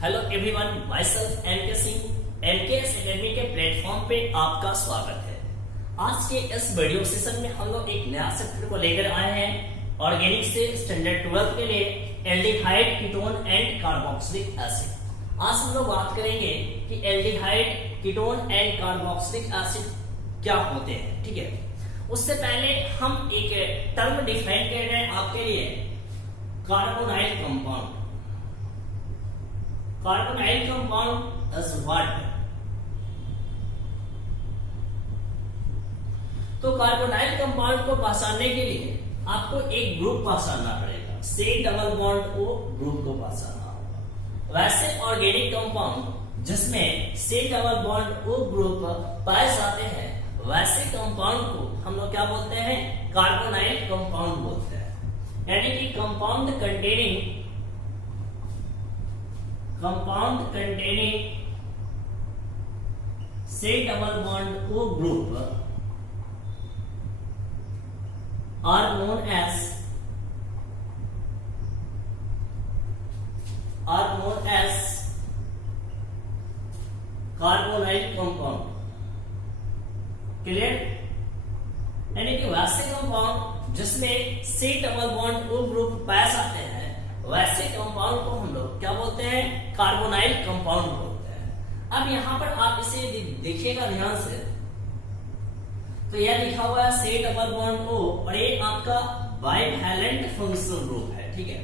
Hello everyone, myself MK Singh. MKS academy के platform पे आपका स्वागत है। आज के इस वीडियो सेशन में हम लोग एक नया चैप्टर को लेकर आए हैं, ऑर्गेनिक से स्टैंडर्ड 12 के लिए aldehyde, ketone and carboxylic acid. आज हम लोग बात करेंगे कि aldehyde, ketone and carboxylic acid क्या होते हैं। ठीक है, उससे पहले हम एक टर्म डिफाइन कर रहे हैं आपके लिए, carbonyl compound. Carbonyl compound is what? तो कार्बोनाइल कंपाउंड को पहचानने के लिए आपको एक ग्रुप पहचानना पड़ेगा, C double bond O group को पहचानना होगा। वैसे ऑर्गेनिक कंपाउंड जिसमें C double bond O group पाए जाते हैं, वैसे कंपाउंड को हम लोग क्या बोलते हैं? कार्बोनाइल कंपाउंड बोलते हैं। यानी कि compound containing C double bond O group are known as carbonyl compound. Clear? यानी कि वैसे कंपाउंड जिसमें C double bond O group पाए जाते हैं, वैसे कंपाउंड को हम लोग क्या बोलते हैं? कार्बोनाइल कंपाउंड बोलते हैं। अब यहाँ पर आप इसे देखिएगा ध्यान से, तो यह लिखा हुआ है C डबल बॉन्ड O और ये आपका बाइवैलेंट फंक्शनल ग्रुप है। ठीक है,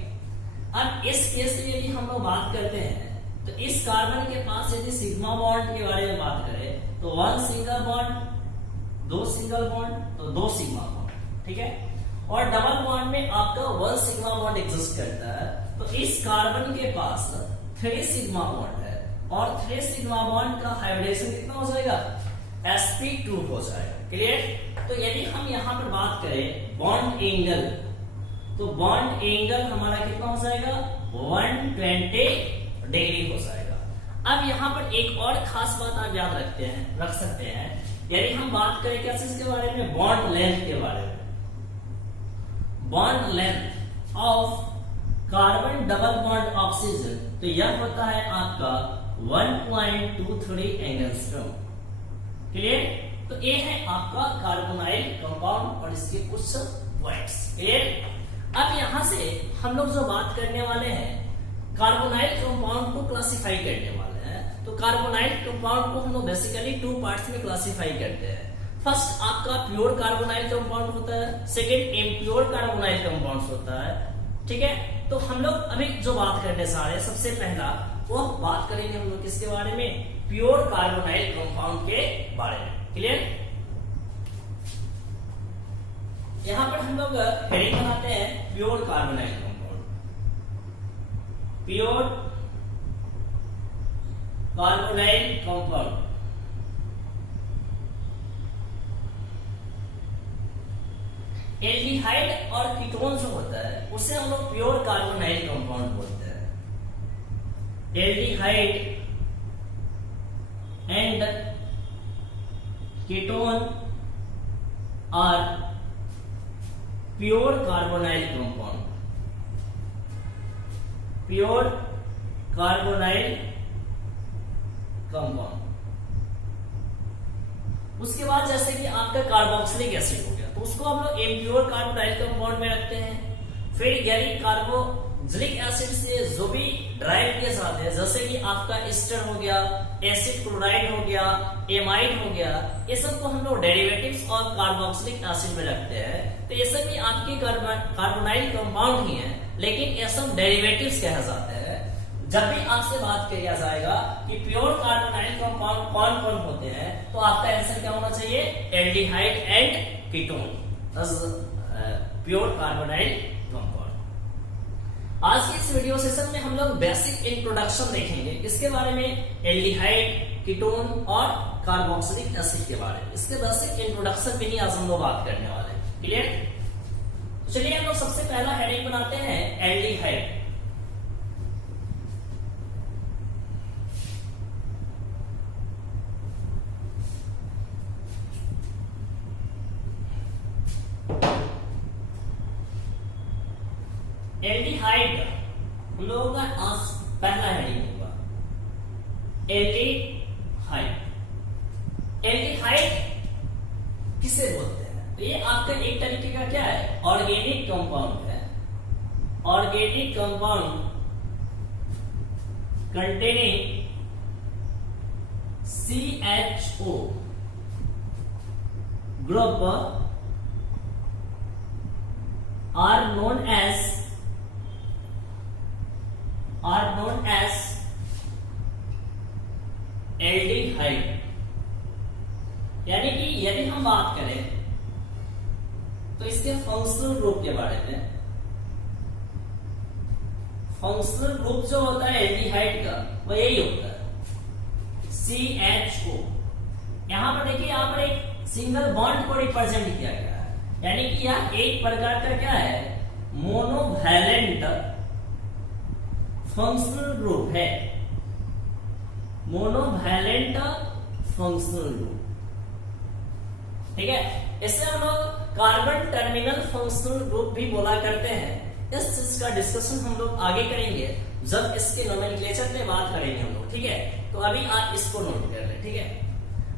अब इस केस में यदि हम लोग बात करते हैं तो इस कार्बन के पास यदि सिग्मा बॉन्ड के बारे में बात करें तो 1 सिंगल बॉन्ड, 2 सिंगल बॉन्ड, तो 2 सिग्मा बॉन्ड। ठीक है, और डबल बॉन्ड में आपका 1 सिग्मा बॉन्ड एग्जिस्ट करता है। तो इस कार्बन के पास 3 सिग्मा बॉन्ड है और 3 सिग्मा बॉन्ड का हाइब्रिडेशन कितना हो जाएगा? sp2 हो जाएगा। क्लियर? तो यदि हम यहाँ पर बात करें बॉन्ड एंगल, तो बॉन्ड एंगल हमारा कितना हो जाएगा? 120 डिग्री हो जाएगा। अब यहाँ पर एक और खास बात आप याद रख सकते हैं, यदि हम बात करें क्या चीज के बारे में? बॉन्ड लेंथ के बारे में। Bond length of carbon double bond oxygen, तो यह होता है आपका 1.23 एंगस्ट्रॉम। क्लियर? तो ये है आपका कार्बोनाइल कंपाउंड और इसके कुछ पॉइंट्स। क्लियर? अब यहां से हम लोग जो बात करने वाले हैं, कार्बोनाइल कंपाउंड को क्लासिफाई करने वाले हैं। तो कार्बोनाइल कंपाउंड को हम लोग बेसिकली 2 पार्ट्स में क्लासिफाई करते हैं। फर्स्ट आपका प्योर कार्बोनाइल कंपाउंड होता है, सेकंड इम्प्योर कार्बोनाइल कंपाउंड होता है। ठीक है, तो हम लोग अभी जो बात करने जा रहे हैं, सबसे पहला वो बात करेंगे हम लोग किसके बारे में? प्योर कार्बोनाइल कंपाउंड के बारे में। क्लियर? यहां पर हम लोग हेडिंग बनाते हैं pure carbonyl compound. Pure carbonyl compound aldehyde और कीटोन जो होता है उसे हम लोग प्योर कार्बोनाइल कंपाउंड बोलते हैं। Aldehyde and ketone are pure carbonyl compound. Pure carbonyl compound. उसके बाद जैसे कि आपका कार्बोक्सिलिक एसिड हो गया, तो उसको हम लोग इम्प्योर कार्बोनाइल कंपाउंड में रखते हैं। फिर यानी कार्बोक्सिलिक एसिड से जो भी ड्राइव किए जाते हैं, जैसे कि आपका एस्टर हो गया, एसिड क्लोराइड हो गया, एमाइड हो गया, ये सब को हम लोग डेरिवेटिव्स और कार्बोक्सिलिक एसिड में रखते हैं। तो ये सब भी आपके कार्बोनाइल कंपाउंड ही है, लेकिन ये सब डेरिवेटिव्स कहे जाते हैं। जब भी आपसे बात किया जाएगा कि प्योर कार्बोनाइल कंपाउंड कौन कौन होते हैं, तो आपका आंसर क्या होना चाहिए? Aldehyde and ketone, pure carbonyl compound. आज की इस वीडियो सेशन में हम लोग बेसिक इंट्रोडक्शन देखेंगे किसके बारे में? एल्डिहाइड, कीटोन और कार्बोक्सिलिक एसिड के बारे में। इसके बेसिक इंट्रोडक्शन पे ही आज हम लोग बात करने वाले हैं। क्लियर? चलिए हम लोग सबसे पहला हेडिंग बनाते हैं एल्डिहाइड। एल्डिहाइड हम लोगों का आज पहला हेडिंग होगा। एल्डिहाइड। एल्डिहाइड किसे बोलते हैं? तो ये आपका एक तरीके का क्या है, ऑर्गेनिक कंपाउंड है। Organic compound containing CHO group are known as aldehyde. यानी कि यदि हम बात करें तो इसके फंक्शनल ग्रुप के बारे में, फंक्शनल ग्रुप जो होता है एल्डिहाइड का वो यही होता है CHO। यहां पर देखिए, यहां पर एक सिंगल बॉन्ड को रिप्रेजेंट किया गया है, यानी कि यह एक प्रकार का क्या है, मोनोवैलेंट फंक्शनल ग्रुप है। मोनोवैलेंट फंक्शनल ग्रुप, ठीक है। इसे हम लोग कार्बन टर्मिनल फंक्शनल ग्रुप भी बोला करते हैं। इस चीज का डिस्कशन हम लोग आगे करेंगे जब इसके नोमेनक्लेचर पे बात करेंगे हम लोग, ठीक है। तो अभी आप इसको नोट कर ले, ठीक है।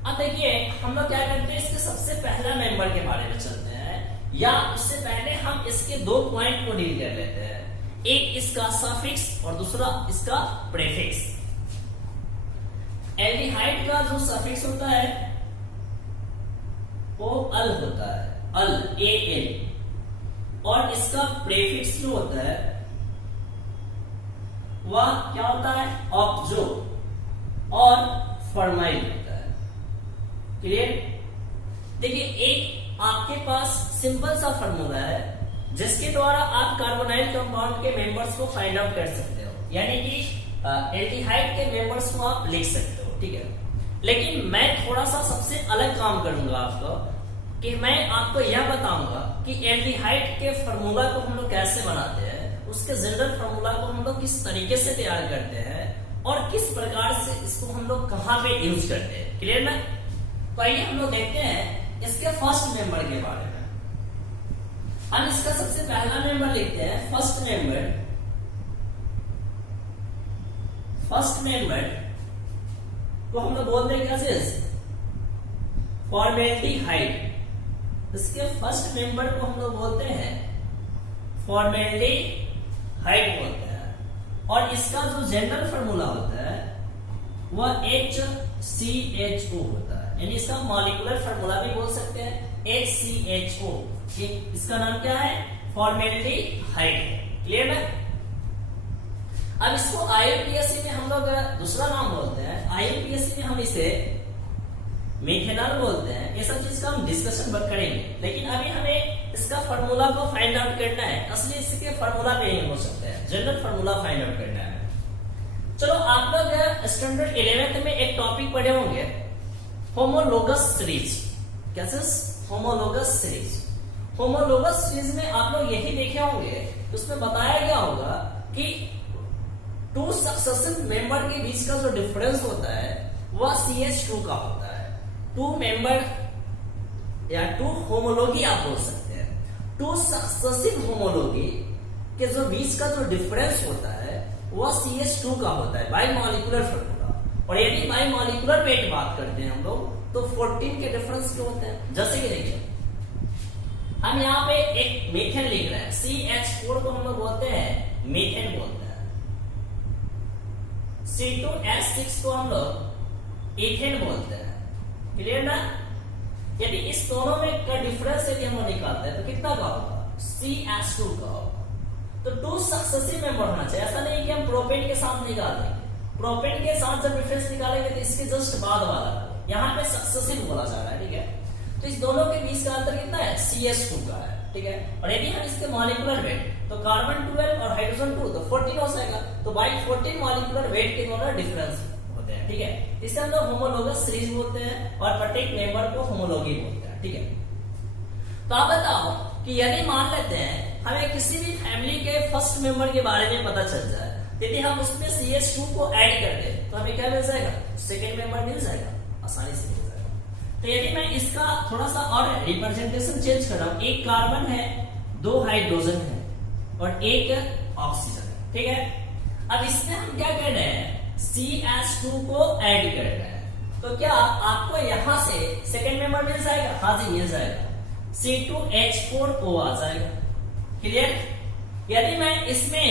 अब देखिए हम लोग क्या करते हैं, इसके सबसे पहला मेंबर के बारे में चलते हैं, या उससे पहले हम इसके दो पॉइंट को डील कर लेते हैं। एक इसका सफिक्स और दूसरा इसका प्रीफिक्स। एल्डिहाइड का जो सफिक्स होता है वो अल होता है, अल, AL, और इसका प्रीफिक्स जो होता है वह क्या होता है, ऑक्सो और फॉर्माइल होता है। क्लियर? देखिए एक आपके पास सिंपल सा फॉर्मूला है जिसके द्वारा आप कार्बोनाइल कंपाउंड के मेंबर्स को फाइंड आउट कर सकते हो, यानी कि एल्डिहाइड के मेंबर्स को आप लिख सकते हो, ठीक है। लेकिन मैं थोड़ा सा सबसे अलग काम करूंगा आपको, कि मैं आपको यह बताऊंगा कि एल्डिहाइड के फॉर्मूला को हम लोग कैसे बनाते हैं, उसके जनरल फॉर्मूला को हम लोग किस तरीके से तैयार करते हैं और किस प्रकार से इसको हम लोग कहां पे यूज करते हैं। क्लियर ना? तो आइए हम लोग देखते हैं इसके फर्स्ट मेंबर के बारे में। हम इसका सबसे पहला मेंबर लिखते हैं, फर्स्ट मेंबर। फर्स्ट मेंबर को हम लोग बोलते हैं क्या चीज, फॉर्मेल्डिहाइड। इसके फर्स्ट मेंबर को हम लोग बोलते हैं फॉर्मेल्डिहाइड बोलते हैं, और इसका जो जनरल फॉर्मूला होता है वह HCHO होता है, यानी इसका मॉलिक्यूलर फॉर्मूला भी बोल सकते हैं HCHO। इसका नाम क्या है, फॉर्मेल्डिहाइड। क्लियर ना? अब इसको IUPAC में हम लोग दूसरा नाम बोलते हैं, IUPAC में हम इसे मेथेनॉल बोलते हैं। ये सब चीज का हम डिस्कशन करेंगे, लेकिन अभी हमें इसका फार्मूला को फाइंड आउट करना है। असली इसके फार्मूला पे ही हो सकता है, जनरल फार्मूला फाइंड आउट करना है। चलो आप लोग स्टैंडर्ड 11th में एक टॉपिक पढ़े होंगे, होमोलोगस सीरीज। कैसे? Homologous series. होमोलोगस सीरीज में आप लोग यही देखे होंगे, उसमें बताया गया होगा कि टू सक्सेसिव मेंबर के बीच का जो डिफरेंस होता है वह CH2 का होता है। टू मेंबर या टू होमोलॉजी आप बोल सकते हैं। टू सक्सेसिव होमोलॉजी के जो बीच का जो डिफरेंस होता है वह CH2 का होता है, बाई मॉलिक्यूलर फॉर्मूला। और यदि बाई मॉलिक्यूलर वेट बात करते हैं हम लोग तो 14 के डिफरेंस क्यों होते हैं। जैसे कि देखिए हम यहाँ पे एक मीथेन लिख रहे हैं, CH4 को हम लोग बोलते हैं मीथेन बोलते हैं, C2H6 को हम लोग इथेन बोलते हैं। क्लियर ना? यदि इस दोनों में का डिफरेंस यदि हम निकालते हैं तो कितना का होगा, CH2 का होगा। तो टू सक्सेसिव मेंबर होना चाहिए, ऐसा नहीं कि हम प्रोपेन के साथ निकाल देंगे। प्रोपेन के साथ जब डिफरेंस निकालेंगे तो इसके जस्ट बाद वाला, यहाँ पे सक्सेसिव बोला जा रहा है, ठीक है। तो इस दोनों के बीच का अंतर कितना है, CH2 का है, ठीक है। और यदि हम इसके मॉलिक्यूलर वेट तो कार्बन 12 और हाइड्रोजन 2 तो 14 हो जाएगा, तो बाई 14 मॉलिक्यूलर वेट के दोनों डिफरेंस होते हैं, ठीक है। इसे हम लोग होमोलोगस सीरीज बोलते हैं और प्रत्येक मेंबर को होमोलॉजी बोलते हैं, ठीक है। तो आप बताओ कि यदि मान लेते हैं हमें किसी भी फैमिली के फर्स्ट मेंबर के बारे में पता चल जाए, यदि हम उसमें CH2 को ऐड कर दें तो हमें क्या मिल जाएगा, सेकेंड मेंबर मिल जाएगा, आसानी से मिल जाएगा। तो यदि मैं इसका थोड़ा सा और रिप्रेजेंटेशन चेंज कर रहा हूं, एक कार्बन है, 2 हाइड्रोजन है और 1 ऑक्सीजन है, ठीक है। अब इसमें हम क्या कर रहे हैं, CH2 को ऐड कर रहे हैं, तो क्या आपको यहां से सेकेंड मेंबर मिल जाएगा? हाँ जी मिल जाएगा, C2H4O आ जाएगा। क्लियर? यदि मैं इसमें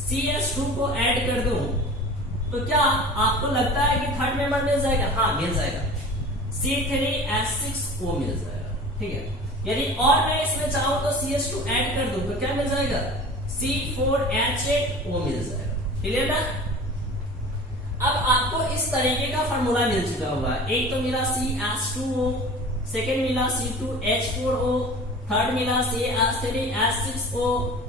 CH2 को ऐड कर दूं तो क्या आपको लगता है कि थर्ड मेंबर मिल जाएगा? हाँ मिल जाएगा, C3H6O मिल जाएगा। ठीक है, यदि और मैं इसमें चाहूं तो CH2 ऐड कर दूं तो क्या मिल जाएगा? C4H8O मिल जाएगा। क्लियर ना? अब आपको इस तरीके का फार्मूला मिल चुका होगा। एक तो मिला CH2O, सेकेंड मिला C2H4O, थर्ड मिला CH3H6O,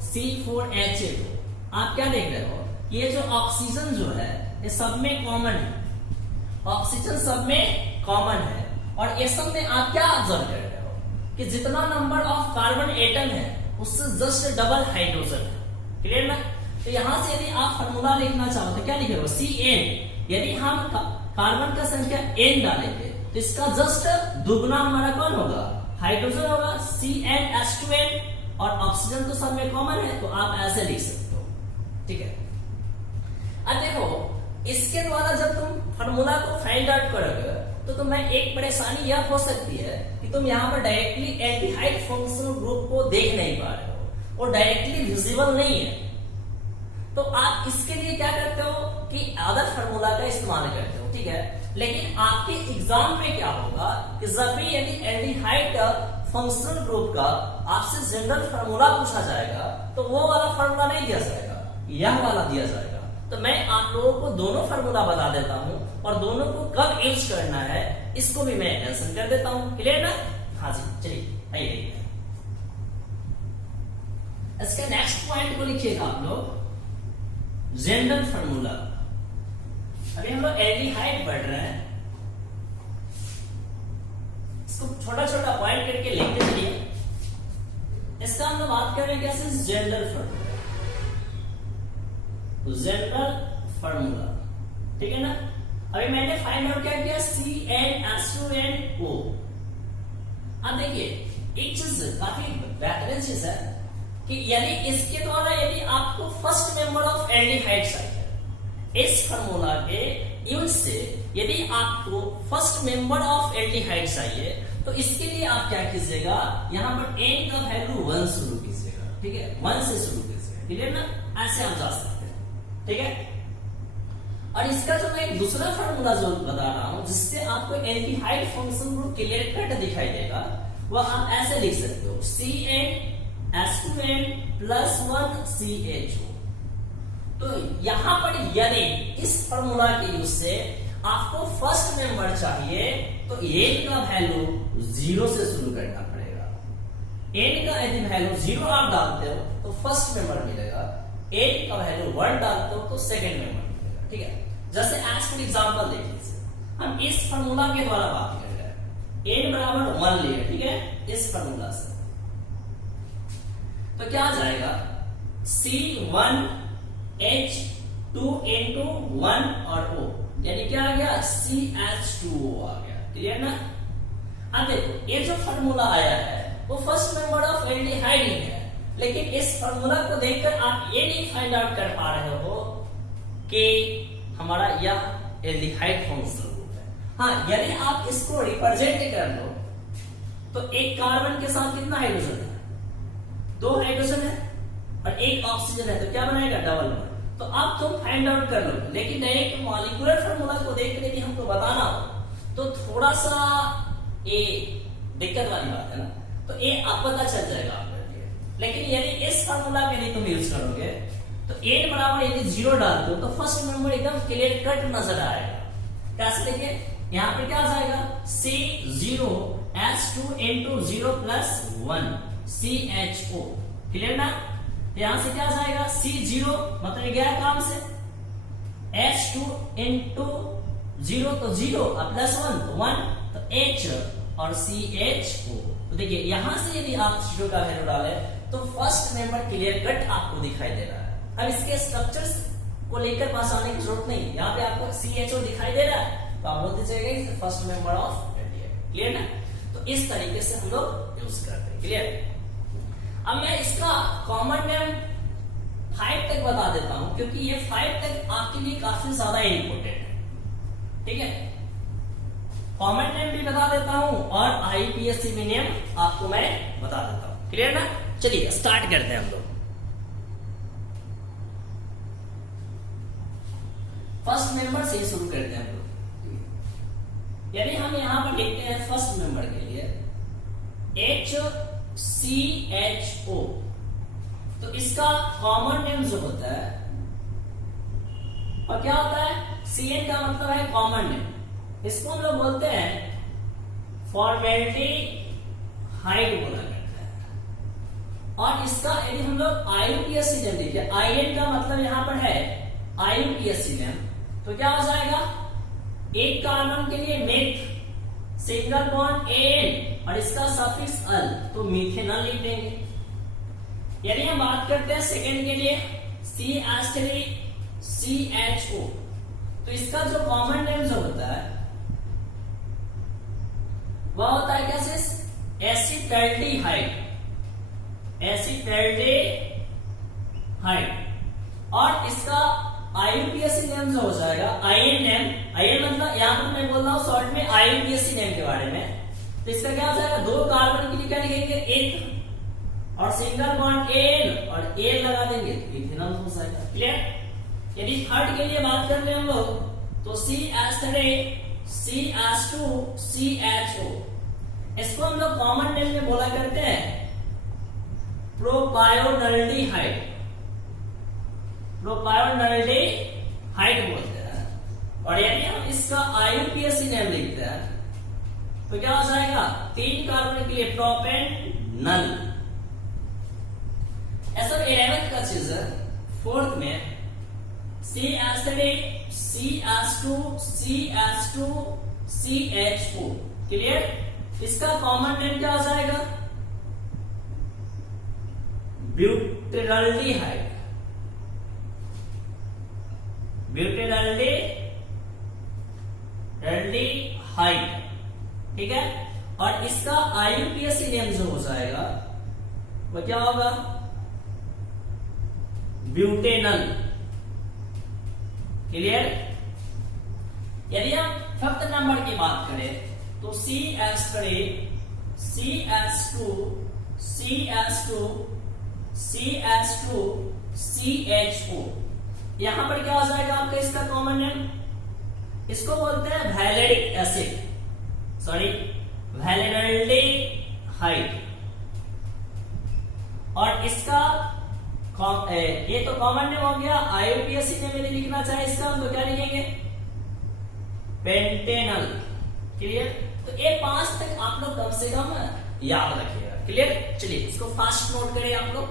C4H8O। आप क्या देख रहे हो? ये जो ऑक्सीजन जो है ये सब में कॉमन है, ऑक्सीजन सब में कॉमन है, और ये सब में आप क्या ऑब्जर्व कर रहे हो कि जितना नंबर ऑफ कार्बन एटम है उससे जस्ट डबल हाइड्रोजन है। क्लियर ना? तो यहां से यदि आप फार्मूला लिखना चाहो तो क्या लिखेगा? CN। यदि हम कार्बन का संख्या N डालेंगे तो इसका जस्ट दुगना हमारा कौन होगा? हाइड्रोजन होगा, CnH2n, और ऑक्सीजन तो सब में कॉमन है, तो आप ऐसे लिख सकते हो। ठीक है, अब देखो इसके द्वारा जब तुम फार्मूला को फाइंड आउट करोगे तो तुम्हें एक परेशानी यह हो सकती है कि तुम यहाँ पर डायरेक्टली एल्डिहाइड फंक्शनल ग्रुप को देख नहीं पा रहे हो, वो डायरेक्टली विजिबल नहीं है। तो आप इसके लिए क्या करते हो कि अदर फार्मूला का इस्तेमाल करते हो। ठीक है, लेकिन आपके एग्जाम में क्या होगा कि जब भी यदि एल्डिहाइड फंक्शनल ग्रुप का आपसे जनरल फार्मूला पूछा जाएगा तो वो वाला फार्मूला नहीं दिया जाएगा, यह वाला दिया जाएगा। तो मैं आप लोगों को दोनों फार्मूला बता देता हूं और दोनों को कब यूज करना है इसको भी मैं मेंशन कर देता हूं। क्लियर ना? हाँ जी, चलिए आइए इसके नेक्स्ट पॉइंट को लिखिएगा आप लोग, जनरल फार्मूला। अभी हम लोग एल्डिहाइड पढ़ रहे हैं, इसको छोटा छोटा पॉइंट करके लिखते चलिए। इसका हम लोग बात कर रहे हैं कैसे? General formula, general formula. ठीक है ना? अभी मैंने फाइंड आउट क्या किया? CnH2nO। अब देखिए एक चीज काफी बेहतरीन चीज है कि यदि इसके द्वारा यदि आपको फर्स्ट मेंबर ऑफ एल्डिहाइड चाहिए, इस फार्मूला के यूज से यदि आपको फर्स्ट मेंबर ऑफ एल्डिहाइड चाहिए तो इसके लिए आप क्या कीजिएगा? यहां पर n का वैल्यू 1 शुरू कीजिएगा। ठीक है, 1 से शुरू कीजिएगा। क्लियर ना? ऐसे आप जा सकते हैं। ठीक है, और इसका जो मैं दूसरा फार्मूला जो बता रहा हूं जिससे आपको aldehyde function group clear cut दिखाई देगा, वह आप ऐसे लिख सकते हो, CnH2n + 1 CHO। तो यहां पर यदि इस फार्मूला के यूज से आपको फर्स्ट मेंबर चाहिए तो n का वैल्यू 0 से शुरू करना पड़ेगा। n का यदि वैल्यू 0 आप डालते हो तो फर्स्ट मेंबर मिलेगा, n का वैल्यू 1 डालते हो तो सेकंड मेंबर मिलेगा। ठीक है, जैसे एज फॉर एग्जांपल देख लीजिए, हम इस फार्मूला के द्वारा बात कर रहे हैं, n बराबर 1 लिए। ठीक है, इस फार्मूला से तो क्या आ जाएगा? C1H2 into 1 और O, यानी क्या आ गया? CH2O आ गया। क्लियर ना? अब देखो ये जो फार्मूला आया है वो फर्स्ट मेंबर ऑफ एल्डिहाइड ही है, लेकिन इस फार्मूला को देखकर आप ये नहीं फाइंड आउट कर पा रहे हो कि हमारा यह एल्डिहाइड फंक्शनल ग्रुप है। हाँ, यदि आप इसको रिप्रेजेंट कर लो तो एक कार्बन के साथ कितना हाइड्रोजन है? 2 हाइड्रोजन है और एक ऑक्सीजन है, तो क्या बनाएगा? Double bond. तो अब तुम फाइंड आउट कर लो, लेकिन डायरेक्ट मॉलिक्यूलर फार्मूला को देख के यदि हमको बताना हो तो थोड़ा सा ये दिक्कत वाली बात है ना, तो ये आप पता चल जाएगा आपको। लेकिन यदि इस फार्मूला में यदि तुम यूज करोगे तो n बराबर यदि 0 डालते हो तो फर्स्ट मेंबर एकदम क्लियर कट नजर आएगा। कैसे? देखिए यहाँ पे क्या आ जाएगा? C0H2 into 0 + 1 CHO। क्लियर ना? यहां से क्या आ जाएगा? C0 मतलब गया काम से, H2 into 0 तो 0 और +1 तो 1, तो H और CHO। तो देखिए यहां से यदि आप 0 का वैल्यू डाले तो फर्स्ट मेंबर क्लियर कट आपको दिखाई दे रहा है। अब इसके स्ट्रक्चर्स को लेकर पास आने की जरूरत नहीं, यहाँ पे आपको CHO दिखाई दे रहा है तो आप बोलते जाइएगा first member of aldehyde. Clear ना? तो इस तरीके से हम लोग यूज करते हैं। क्लियर? अब मैं इसका कॉमन नेम 5 तक बता देता हूं, क्योंकि ये 5 तक आपके लिए काफी ज्यादा इंपॉर्टेंट है। ठीक है, कॉमन नेम भी बता देता हूं और आईपीएससी में नेम आपको मैं बता देता हूं। क्लियर ना? चलिए स्टार्ट करते हैं हम लोग। फर्स्ट मेंबर से शुरू करते हैं हम लोग। यदि हम यहां पर लिखते हैं फर्स्ट मेंबर के लिए HCHO, तो इसका कॉमन नेम जो होता है और क्या होता है, CN का मतलब है कॉमन नेम, इसको हम लोग बोलते हैं फॉर्मेल्डिहाइड बोला करता है। और इसका यदि हम लोग IUPAC नेम लिखे, IN का मतलब यहां पर है IUPAC नेम, तो क्या हो जाएगा, एक कार्बन के लिए मेथ, सिंगल बॉन्ड AN और इसका सफिक्स अल, तो मीथेनॉल लिख देंगे। यदि हम बात करते हैं सेकेंड के लिए CH3CHO, तो इसका जो कॉमन नेम जो होता है वह होता है क्या सिस, एसिटल्डिहाइड, और इसका IUPAC नेम जो हो जाएगा IN नेम, IN मतलब यहां पर मैं बोल रहा हूं शॉर्ट में IUPAC नेम के बारे में, तो इसका क्या हो जाएगा, दो कार्बन के लिए क्या लिखेंगे, एक और सिंगल बॉन्ड AN और A लगा देंगे, इथेनॉल हो जाएगा। क्लियर? यदि थर्ड के लिए बात कर ले हम लोग, तो CH3 CH2 CHO, इसको हम लोग कॉमन नेम में बोला करते हैं प्रोपायोनल्डिहाइड, बोलते हैं। और यदि हम इसका IUPAC नेम लिखते हैं तो क्या हो जाएगा, तीन कार्बन के लिए प्रोपेनल। ऐसा 11th का चीज है। फोर्थ में CH3 CH2 CH2 CHO, clear? इसका कॉमन नेम क्या हो जाएगा, ब्यूटेरल्डिहाइड, ठीक है। और इसका IUPAC नेम जो हो जाएगा वो क्या होगा, ब्यूटेनल। क्लियर? यदि हम फिफ्थ नंबर की बात करें तो CH3 CH2 CH2 CH2 CHO, यहां पर क्या हो जाएगा आपका इसका कॉमन नेम, इसको बोलते हैं वैलेडिक एसिड, सॉरी वैलेडिहाइड। और इसका ये तो कॉमन नेम हो गया। IUPAC नेम यदि लिखना चाहे इसका तो क्या लिखेंगे, पेंटेनल। क्लियर? तो ये 5 तक आप लोग कम से कम याद रखिएगा। क्लियर? चलिए इसको फास्ट नोट करें आप लोग।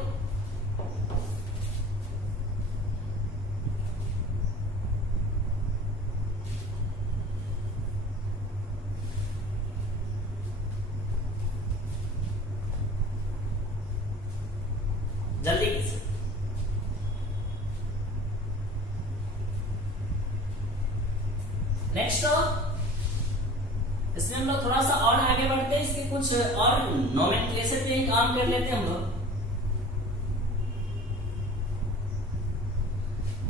जल्दी कीजिए। नेक्स्ट इसमें हम लोग थोड़ा सा और आगे बढ़ते हैं, इसके कुछ और नोमेनक्लेचर पे काम कर लेते हैं हम लोग।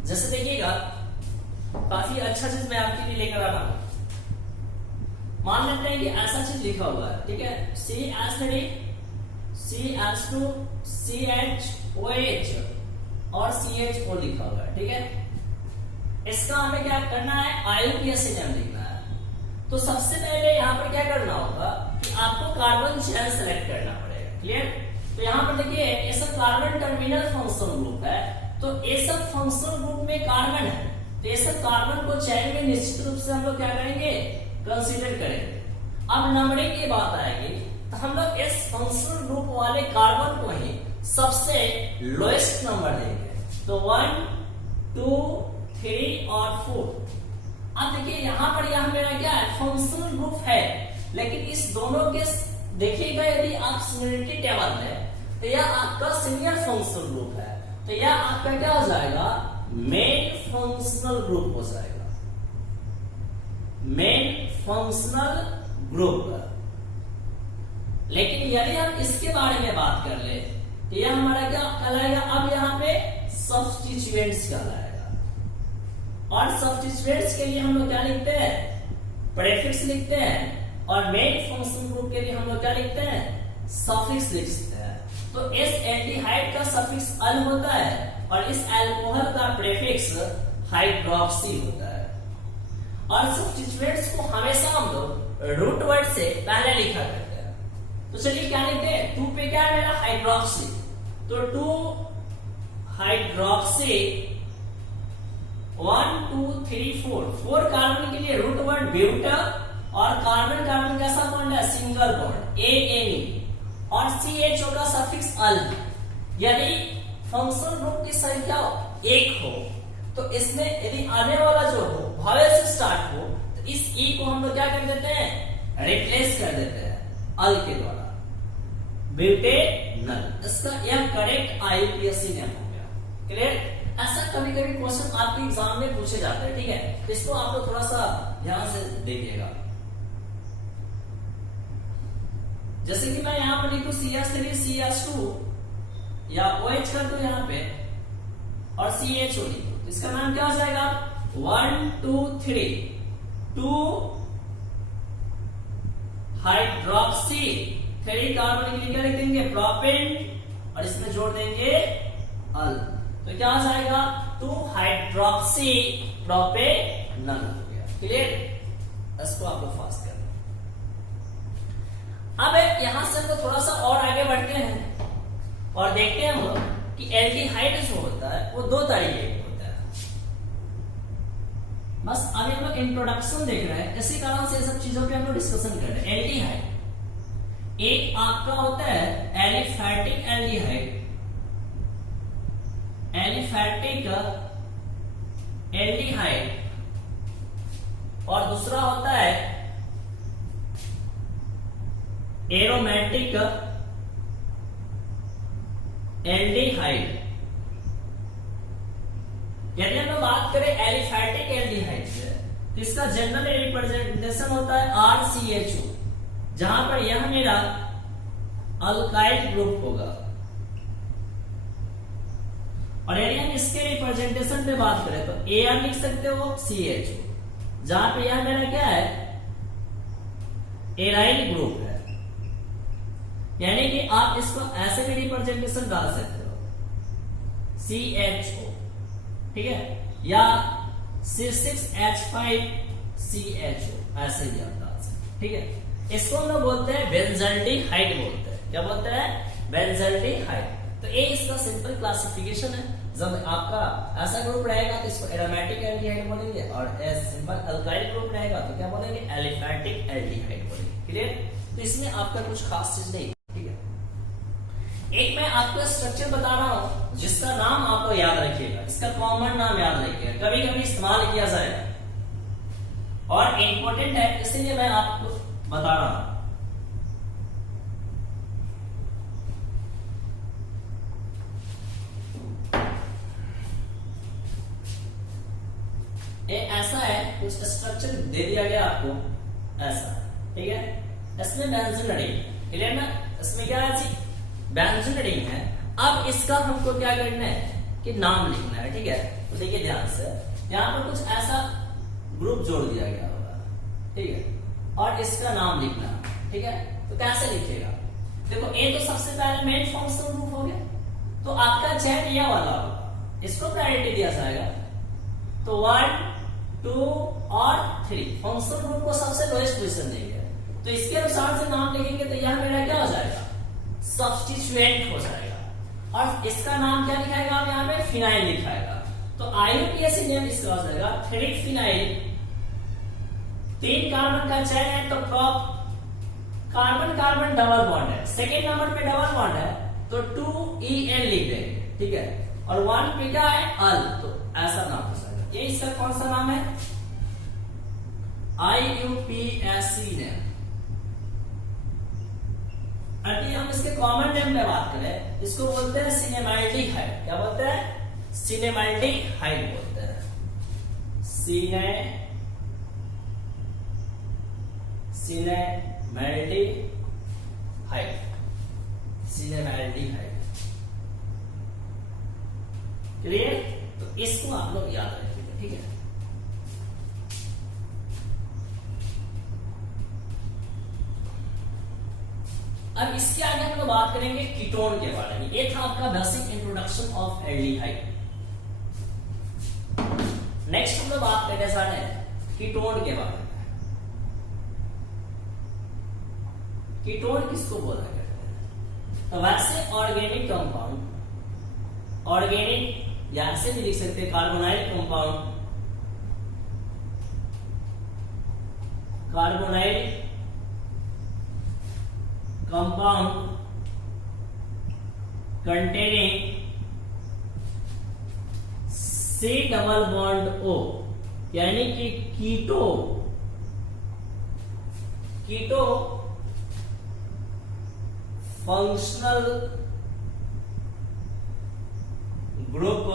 जैसे देखिएगा, काफी अच्छा चीज मैं आपके लिए लेकर आ रहा हूं। मान लेते हैं कि ऐसा चीज लिखा हुआ है, ठीक है, CH3 CH2 CHOH और CHO लिखा हुआ है, ठीक है। इसका हमें क्या करना है, IUPAC नेम लिखना है। तो सबसे पहले यहाँ पर क्या करना होगा कि आपको कार्बन चेन सेलेक्ट करना पड़ेगा। क्लियर? तो यहाँ पर देखिए ये सब कार्बन टर्मिनल फंक्शनल ग्रुप है, तो ये सब फंक्शनल ग्रुप में कार्बन है, तो ये सब कार्बन को चेन में निश्चित रूप से हम लोग क्या करेंगे, कंसीडर करेंगे। अब नंबरिंग की बात आएगी तो हम लोग इस फंक्शनल ग्रुप वाले कार्बन को ही सबसे लोएस्ट नंबर देंगे। तो 1 2 3 और 4। अब देखिए यहाँ पर यह मेरा क्या है, फंक्शनल ग्रुप है, लेकिन इस दोनों के देखिएगा यदि आप सिमिलरिटी टेबल में, तो यह आपका सीनियर फंक्शनल ग्रुप है, तो यह आपका क्या हो जाएगा, मेन फंक्शनल ग्रुप हो जाएगा, मेन फंक्शनल ग्रुप। लेकिन यदि हम इसके बारे में बात कर ले तो यह हमारा क्या कहलाएगा, अब यहाँ पे सब्स्टिट्यूएंट्स कहलाएगा। और सब्स्टिट्यूएंट्स के लिए हम लोग क्या लिखते हैं, प्रेफिक्स लिखते हैं, और मेन फंक्शन ग्रुप के लिए हम लोग क्या लिखते हैं, सफिक्स लिखते हैं। तो इस एल्डिहाइड का सफिक्स अल होता है और इस अल्कोहल का प्रेफिक्स हाइड्रोक्सी होता है। और सब्स्टिट्यूएंट्स को हमेशा हम लोग रूट वर्ड से पहले लिखा करते हैं। तो चलिए क्या लिखते हैं, 2 पे क्या है मेरा, हाइड्रोक्सी। तो 2 हाइड्रोक्सी 1 2 3 4 कार्बन के लिए रूट वर्ड ब्यूटा, और कार्बन कार्बन कैसा बॉन्ड है, सिंगल बॉन्ड ANE, और CHO का सफिक्स अल। यदि फंक्शन ग्रुप की संख्या 1 हो तो इसमें यदि आने वाला जो हो वावेल से स्टार्ट हो तो इस E को हम लोग क्या कर देते हैं, रिप्लेस कर देते हैं अल के द्वारा, ब्यूटेनल। इसका यह करेक्ट IUPAC नेम हो गया। क्लियर। ऐसा कभी कभी क्वेश्चन आपके एग्जाम में पूछे जाते हैं, ठीक है, इसको आप लोग थोड़ा सा ध्यान से देखिएगा। जैसे कि मैं यहाँ पर लिखूं CH3 CH2 या OH कर दो यहाँ पे और CHO लिखो, इसका नाम क्या हो जाएगा, 1 2 3 2 हाइड्रोक्सी 3 कार्बन के लिए क्या लिख देंगे, प्रोपेन, और इसमें जोड़ देंगे अल। तो क्या हो जाएगा, 2 हाइड्रोक्सी प्रोपेनल हो गया। क्लियर। इसको आप लोग फास्ट कर। अब यहां से हम थोड़ा सा और आगे बढ़ते हैं और देखते हैं हम लोग कि एल्डिहाइड जो होता है वो 2 तरीके का होता है। बस अभी हम लोग इंट्रोडक्शन देख रहे हैं, इसी कारण से सब चीजों पे हम लोग डिस्कशन कर रहे हैं। एल्डिहाइड एक आपका होता है एलिफैटिक एल्डिहाइड, एलिफैटिक एल्डिहाइड, और दूसरा होता है एरोमेटिक एल्डिहाइड। यदि हम लोग बात करें एलिफैटिक एल्डिहाइड से, तो इसका जनरल रिप्रेजेंटेशन होता है RCHO, जहां पर यह मेरा अल्काइल ग्रुप होगा। और यदि हम इसके रिप्रेजेंटेशन पे बात करें तो AR लिख सकते हो, CHO, जहां पे यह मेरा क्या है, एराइल ग्रुप है। यानी कि आप इसको ऐसे भी रिप्रेजेंटेशन डाल सकते हो, CHO, ठीक है, या C6H5 CHO, ऐसे भी आप डाल सकते हो, ठीक है। इसको हम लोग बोलते हैं बेंजल्डिहाइड बोलते हैं। क्या बोलते हैं, बेंजल्डिहाइड। तो ये इसका सिंपल क्लासिफिकेशन है। जब आपका ऐसा ग्रुप रहेगा तो इसको एरोमेटिक एल्डिहाइड बोलेंगे, और सिंपल अल्काइल ग्रुप रहेगा तो क्या बोलेंगे, एलिफैटिक एल्डिहाइड बोलेंगे। क्लियर। तो इसमें आपका कुछ खास चीज नहीं, ठीक है। एक मैं आपको स्ट्रक्चर बता रहा हूं जिसका नाम आपको याद रखिएगा, इसका कॉमन नाम याद रखिएगा, कभी कभी इस्तेमाल किया जाएगा और इंपॉर्टेंट है, इसलिए मैं आपको बता रहा हूं। ये ऐसा है, कुछ स्ट्रक्चर दे दिया गया आपको ऐसा, ठीक है। इसमें बेंजीन रिंग, क्लियर ना, इसमें क्या है जी, बेंजीन रिंग है। अब इसका हमको क्या करना है कि नाम लिखना है, ठीक है। तो देखिए ध्यान से, यहाँ पर कुछ ऐसा ग्रुप जोड़ दिया गया होगा, ठीक है, और इसका नाम लिखना, ठीक है। तो कैसे लिखिएगा, देखो ये तो सबसे पहले मेन फंक्शन ग्रुप हो गया, तो आपका चयन यह वाला होगा, इसको प्रायोरिटी दिया जाएगा। तो 1 2 और 3 फंक्शन ग्रुप को सबसे लोएस्ट पोजीशन देंगे, तो इसके अनुसार से नाम लिखेंगे तो यह मेरा क्या हो जाएगा, सब्स्टिट्यूएंट हो जाएगा। और इसका नाम क्या लिखाएगा, आप यहाँ पे फिनाइल लिखाएगा। तो IUPAC नेम इसका हो जाएगा 3 फिनाइल। 3 कार्बन का चयन है, तो कार्बन कार्बन डबल बॉन्ड है, सेकेंड नंबर पे डबल बॉन्ड है तो 2EN लिख देंगे, ठीक है। और 1 पे क्या है, अल, तो ऐसा नाम हो जाएगा। ये इसका कौन सा नाम है, IUPAC नेम। अभी हम इसके कॉमन नेम में बात करें, इसको बोलते हैं सिनेमाल्डिहाइड। क्या बोलते हैं, सिनेमाल्डिहाइड बोलते हैं, सिनेमाल्डिहाइड। क्लियर? तो इसको आप लोग याद रखिएगा, ठीक है। अब इसके आगे हम लोग बात करेंगे कीटोन के बारे में। ये था आपका basic introduction of aldehyde. Next हम लोग बात करने जा रहे हैं कीटोन के बारे में। कीटोन किसको बोला करते हैं? तो वैसे ऑर्गेनिक कंपाउंड, ऑर्गेनिक या ऐसे भी लिख सकते हैं carbonyl compound, carbonyl compound containing C double bond O, यानी कि keto, keto functional group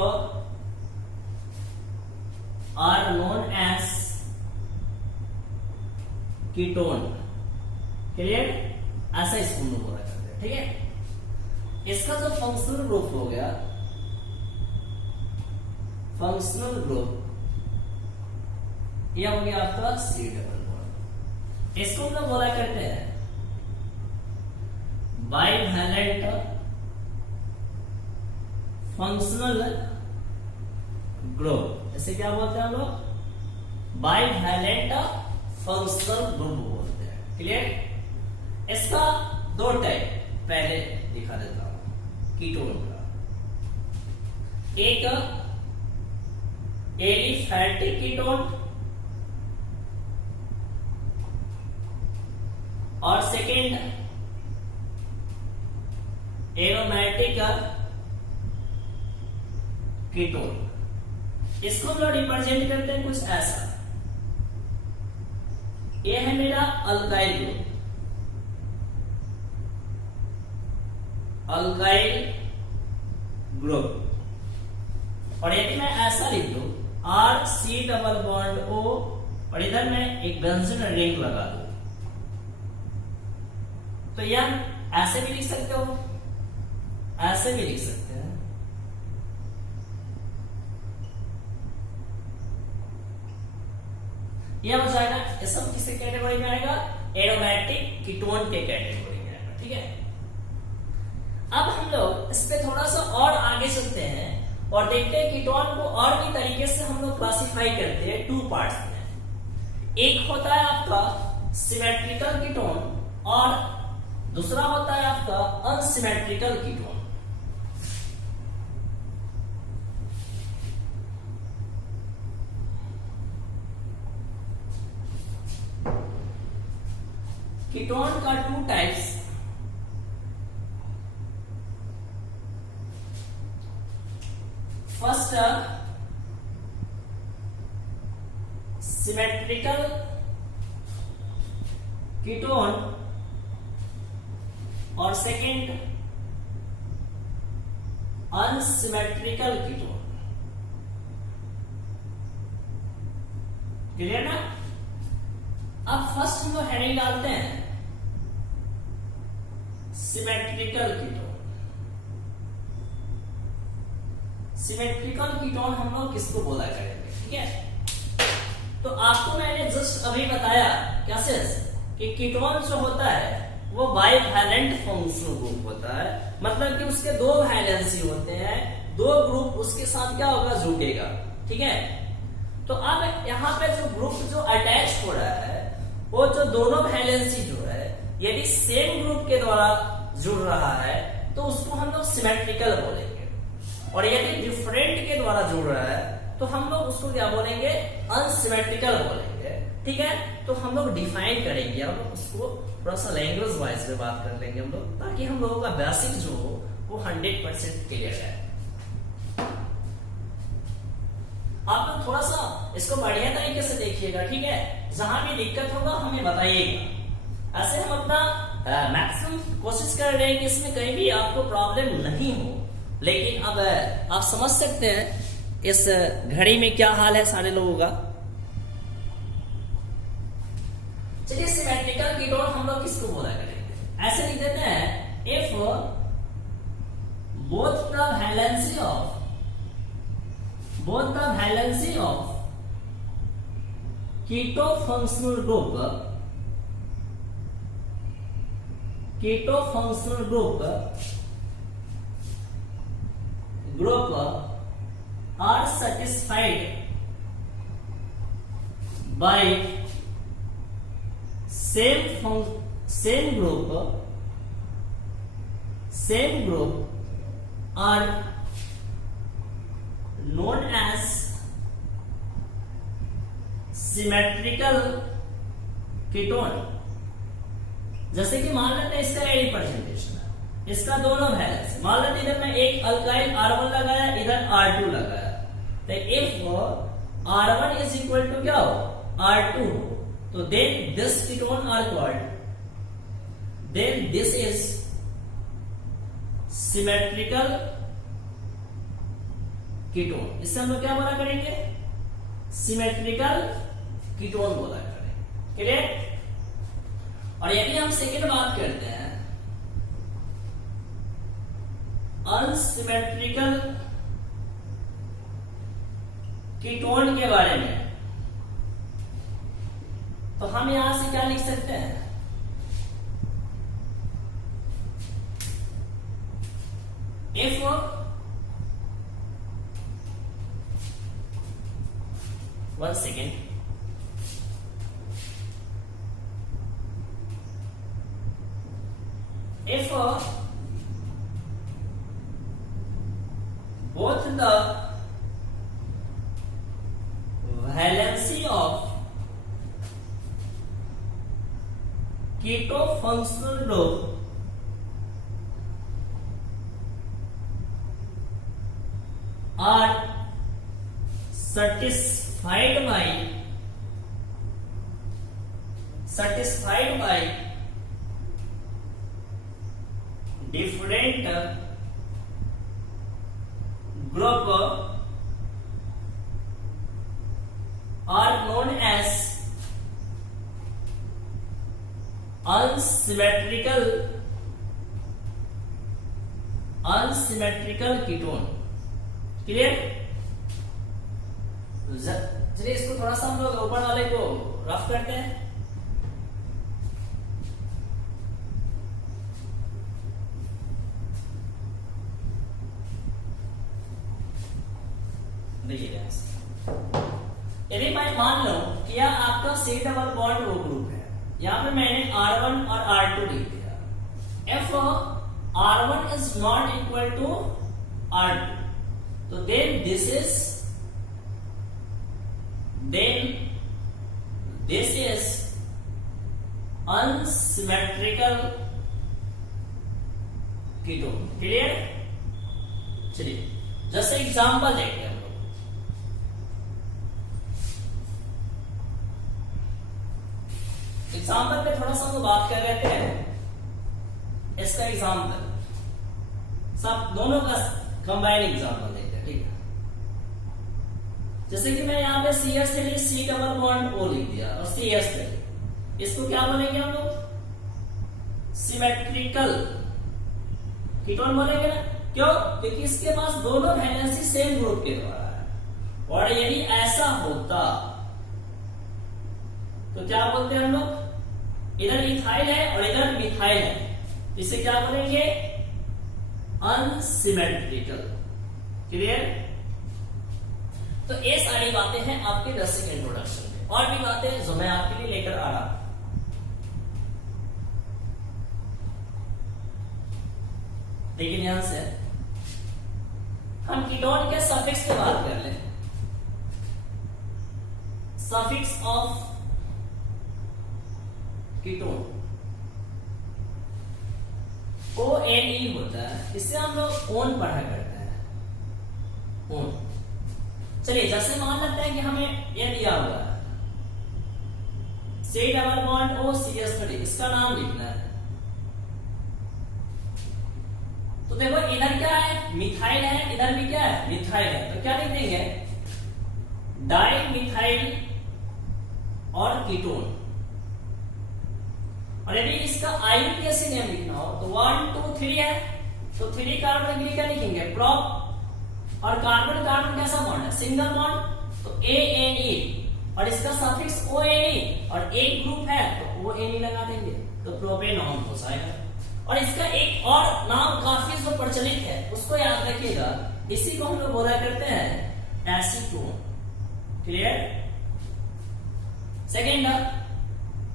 are known as ketone. Clear? ऐसा इसको हम लोग बोला करते हैं, ठीक है। इसका जो फंक्शनल ग्रुप हो गया, फंक्शनल ग्रुप, यह हो गया आपका C डबल बॉन्ड। इसको हम लोग बोला करते हैं बाइवैलेंट फंक्शनल ग्रुप। इसे क्या बोलते हैं हम लोग? बाइवैलेंट फंक्शनल ग्रुप बोलते हैं। क्लियर? इसका दो टाइप पहले दिखा देता हूं कीटोन का। एक एलिफैटिक कीटोन और सेकेंड एरोमेटिक कीटोन। इसको हम लोग रिप्रेजेंट करते हैं कुछ ऐसा। यह है मेरा अल्काइल ग्रुप, अल्काइल ग्रुप। और यदि मैं ऐसा लिख दूं R C double bond O और इधर मैं एक बेंजीन रिंग लगा दूं, तो यह ऐसे भी लिख सकते हो, ऐसे भी लिख सकते हैं। यह हो जाएगा, ये सब किसी कैटेगरी में आएगा? एरोमेटिक कीटोन के कैटेगरी में आएगा, ठीक है। अब हम लोग इस पे थोड़ा सा और आगे चलते हैं और देखते हैं कीटोन को और भी तरीके से हम लोग क्लासिफाई करते हैं टू पार्ट्स में। एक होता है आपका सिमेट्रिकल कीटोन और दूसरा होता है आपका अनसिमेट्रिकल कीटोन। कीटोन का two types, first symmetrical ketone और सेकेंड अनसिमेट्रिकल कीटोन। क्लियर ना? अब फर्स्ट हम लोग हेडिंग डालते हैं सिमेट्रिकल कीटोन। सिमेट्रिकल कीटोन हम लोग किसको बोला करेंगे, ठीक है। तो आपको मैंने जस्ट अभी बताया कैसे कि कीटोन जो होता है वो बाइवैलेंट फंक्शनल ग्रुप होता है, मतलब कि उसके दो वैलेंसी होते हैं, दो ग्रुप उसके साथ क्या होगा, जुड़ेगा, ठीक है। तो अब यहाँ पे जो ग्रुप जो अटैच हो रहा है वो जो दोनों वैलेंसी जो है यदि सेम ग्रुप के द्वारा जुड़ रहा है तो उसको हम लोग सिमेट्रिकल बोलेंगे, और यदि डिफरेंट के द्वारा जुड़ रहा है तो हम लोग उसको क्या बोलेंगे, अनसिमेट्रिकल बोलेंगे, ठीक है। तो हम लोग डिफाइन करेंगे, हम लोग उसको थोड़ा सा लैंग्वेज वाइज में बात कर लेंगे हम लोग, ताकि हम लोगों का बेसिक जो हो वो 100% क्लियर है। आप लोग थोड़ा सा इसको बढ़िया तरीके से देखिएगा, ठीक है। जहां भी दिक्कत होगा हमें बताइएगा। ऐसे हम अपना मैक्सिमम कोशिश कर रहे हैं कि इसमें कहीं भी आपको प्रॉब्लम नहीं हो, लेकिन अब आप समझ सकते हैं इस घड़ी में क्या हाल है सारे लोगों का। चलिए सिमेट्रिकल कीटोन हम लोग किसको बोला करेंगे, ऐसे लिख देते हैं, if both the valency of both the valency of keto functional group are satisfied by same group are known as symmetrical ketone। जैसे कि मान लेते हैं इसका एडी परसेंटेशन है, इसका दोनों वैलेंस है। मान लेते इधर मैं एक अल्काइल R1 लगाया, इधर R2 लगाया, तो if R1 is equal to क्या हो R2 हो, तो then this ketone are called, then this is symmetrical ketone. इससे हम लोग क्या बोला करेंगे, सिमेट्रिकल कीटोन बोला करेंगे। क्लियर। और यदि हम सेकेंड बात करते हैं अनसिमेट्रिकल कीटोन के बारे में, तो हम यहां से क्या लिख सकते हैं, if one second, if both the valency of keto functional group are satisfied by different group are known as unsymmetrical ketone। Clear. चलिए इसको थोड़ा सा हम लोग ऊपर वाले को रफ करते हैं। यदि मैं मान लो कि यह आपका C double bond O group है, यहां पे मैंने R1 और R2 लिख दिया। If R1 is not equal to R2, तो then this is unsymmetrical ketone। Clear. चलिए जैसे एग्जांपल देखते हैं हम लोग। एग्जांपल पे थोड़ा सा हम बात कर लेते हैं। इसका एग्जांपल सब दोनों का कंबाइन एग्जांपल देखते हैं, ठीक है। जैसे कि मैं यहाँ पे CS के लिए C डबल बॉन्ड O लिख दिया और CS के लिए इसको क्या बोलेंगे हम लोग, सिमेट्रिकल कीटोन बोलेंगे ना। क्यों? क्योंकि इसके पास दोनों वैलेंसी सेम ग्रुप के द्वारा है। और यदि ऐसा होता तो क्या बोलते हैं हम लोग, इधर इथाइल है और इधर मिथाइल है, इसे क्या बोलेंगे, अनसिमेट्रिकल। क्लियर। तो ये सारी बातें हैं आपके बेसिक इंट्रोडक्शन में, और भी बातें जो मैं आपके लिए लेकर आ रहा हूं। लेकिन यहां से हम कीटोन के सफिक्स की बात कर ले। सफिक्स ऑफ कीटोन ONE होता है, इससे हम लोग ओन पढ़ा करते हैं, ओन। चलिए जैसे मान लेते हैं कि हमें ये दिया हुआ है C double bond O CS3, इसका नाम लिखना है। तो देखो इधर क्या है, मिथाइल है, इधर भी क्या है, मिथाइल है, तो क्या लिख देंगे, डाई मिथाइल और कीटोन। और यदि इसका IUPAC नेम लिखना हो तो 1 2 3 है, तो 3 कार्बन के लिए क्या लिखेंगे, प्रोप और कार्बन कार्बन कैसा बॉन्ड है, सिंगल बॉन्ड, तो ANE, और इसका सफिक्स ONE, और एक ग्रुप है तो ONE लगा देंगे तो प्रोपेनॉन हो जाएगा। और इसका एक और नाम काफी जो प्रचलित है उसको याद रखिएगा, इसी को हम लोग बोला करते हैं acetone. Clear? Second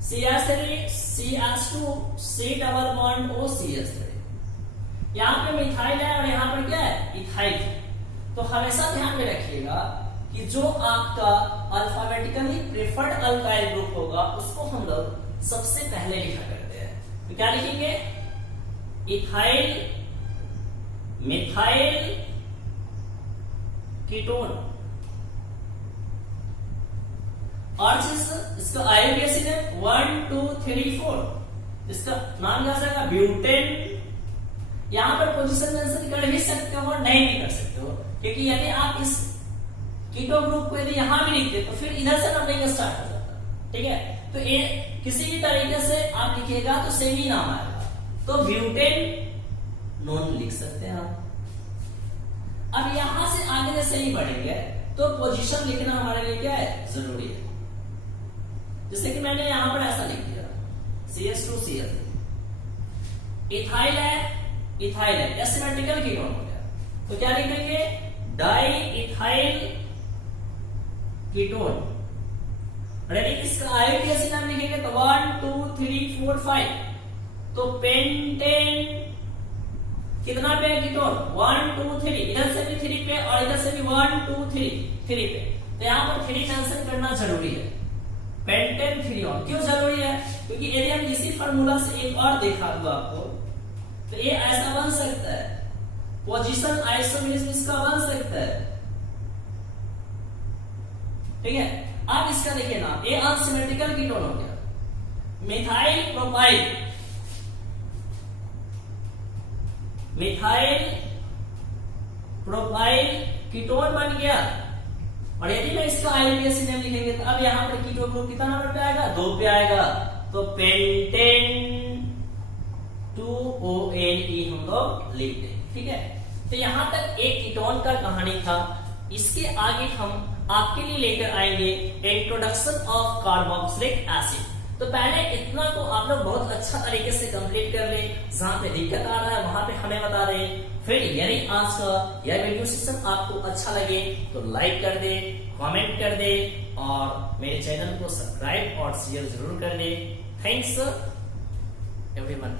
CH2 C double bond OCH3, यहाँ पे मिथाइल है और यहाँ पर क्या है, इथाइल है। तो हमेशा ध्यान में रखिएगा कि जो आपका अल्फाबेटिकली प्रेफर्ड अल्काइल ग्रुप होगा उसको हम लोग सबसे पहले लिखा करते हैं। तो क्या लिखेंगे, इथाइल मिथाइल कीटोन। और इसका आयोनिक एसिड है 1 2 3 4, इसका नाम क्या जाएगा, ब्यूटेन। यहां पर पोजीशन मेंशन कर भी सकते हो और नहीं भी कर सकते हो, क्योंकि यदि आप इस कीटो ग्रुप को यदि यहां भी लिखते तो फिर इधर से नंबरिंग स्टार्ट हो जाता। ठीक है, तो ये किसी भी तरीके से आप लिखिएगा तो सेम ही नाम आएगा, तो ब्यूटेन नॉन लिख सकते हैं आप। अब यहां से आगे जैसे ही बढ़ेंगे तो पोजीशन लिखना हमारे लिए क्या है, जरूरी है। जैसे कि मैंने यहां पर ऐसा लिख दिया CH2Cl, इथाइल है, इथाइल है, एसिमेट्रिकल कीटोन हो गया, तो क्या लिखेंगे, डाई इथाइल कीटोन। यदि इसका आयोनिक एसिड नाम लिखेंगे तो 1 2 3 4 5, तो पेंटेन कितना पे है कीटोन, 1 2 3, इधर से भी 3 पे और इधर से भी 1 2 3 पे, तो यहाँ पर 3 मेंशन करना जरूरी है। पेंटेन थ्रियोन क्यों जरूरी है, क्योंकि यदि हम इसी फार्मूला से एक और देखा दूं आपको, तो ये ऐसा बन सकता है, पोजीशन आइसोमेरिज्म इसका बन सकता है। ठीक है, अब इसका देखिए ना, ये अनसिमेट्रिकल कीटोन हो गया, methyl propyl, methyl propyl ketone बन गया। और यदि मैं इसका आयोनिक एसिड नेम लिखेंगे तो अब यहां पर कीटो ग्रुप कितना नंबर पे आएगा, 2 पे आएगा, तो पेंटेन 2ONE हम लोग लिख देंगे। ठीक है, तो यहां तक एक कीटोन का कहानी था। इसके आगे हम आपके लिए लेकर आएंगे इंट्रोडक्शन ऑफ कार्बोक्सिलिक एसिड। तो पहले इतना को आप लोग बहुत अच्छा तरीके से कंप्लीट कर ले, जहां पे दिक्कत आ रहा है वहां पे हमें बता दें। फिर यदि आज का यह वीडियो सेशन आपको अच्छा लगे तो लाइक कर दे, कमेंट कर दे और मेरे चैनल को सब्सक्राइब और शेयर जरूर कर दे। Thanks everyone.